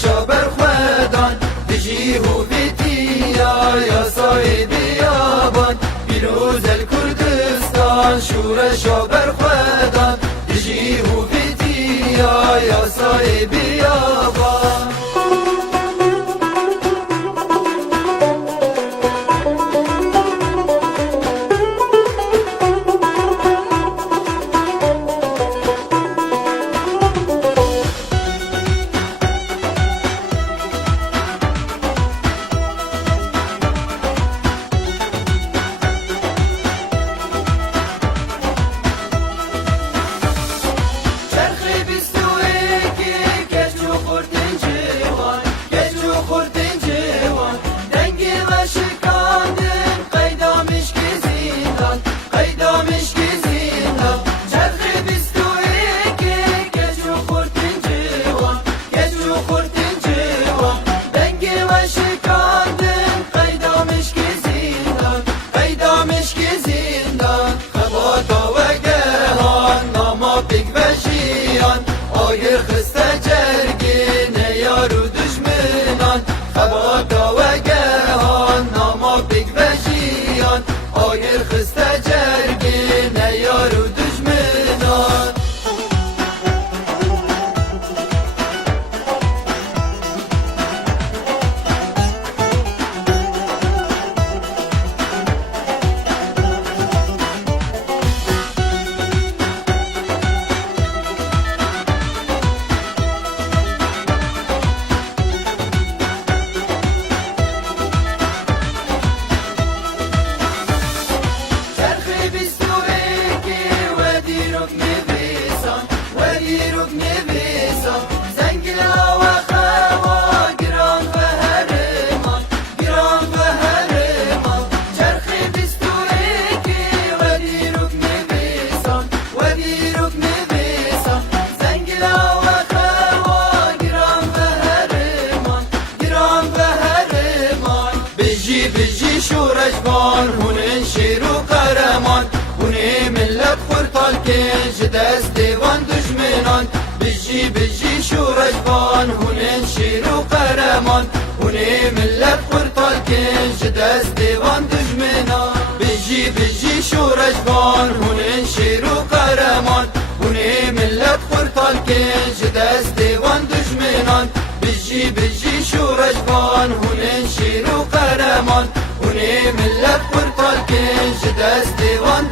شورشا برخوادان دجیه و بیتیا یاسای بیابان پیروز الکردستان شورشا برخوادان دجیه و بیتیا یاسای بیابان خسته جرگین یارو دشمنان خبادا و گهان ناما بگ و جیان آیر خسته جرگین یارو دشمنان بجي شورشبان هونن شیر و قهرمان هونه ملت خورتال کنج دست دیوان دشمنان بجي شورشبان هونن شیر و قهرمان هونه ملت خورتال کنج دست دیوان دشمنان بجي شورشبان هونن شیر و قهرمان هونه ملت خورتال کنج دست دیوان دشمنان بجي شورشبان هونن شیر و قهرمان هونه ملت خورتال کنج دست دیوان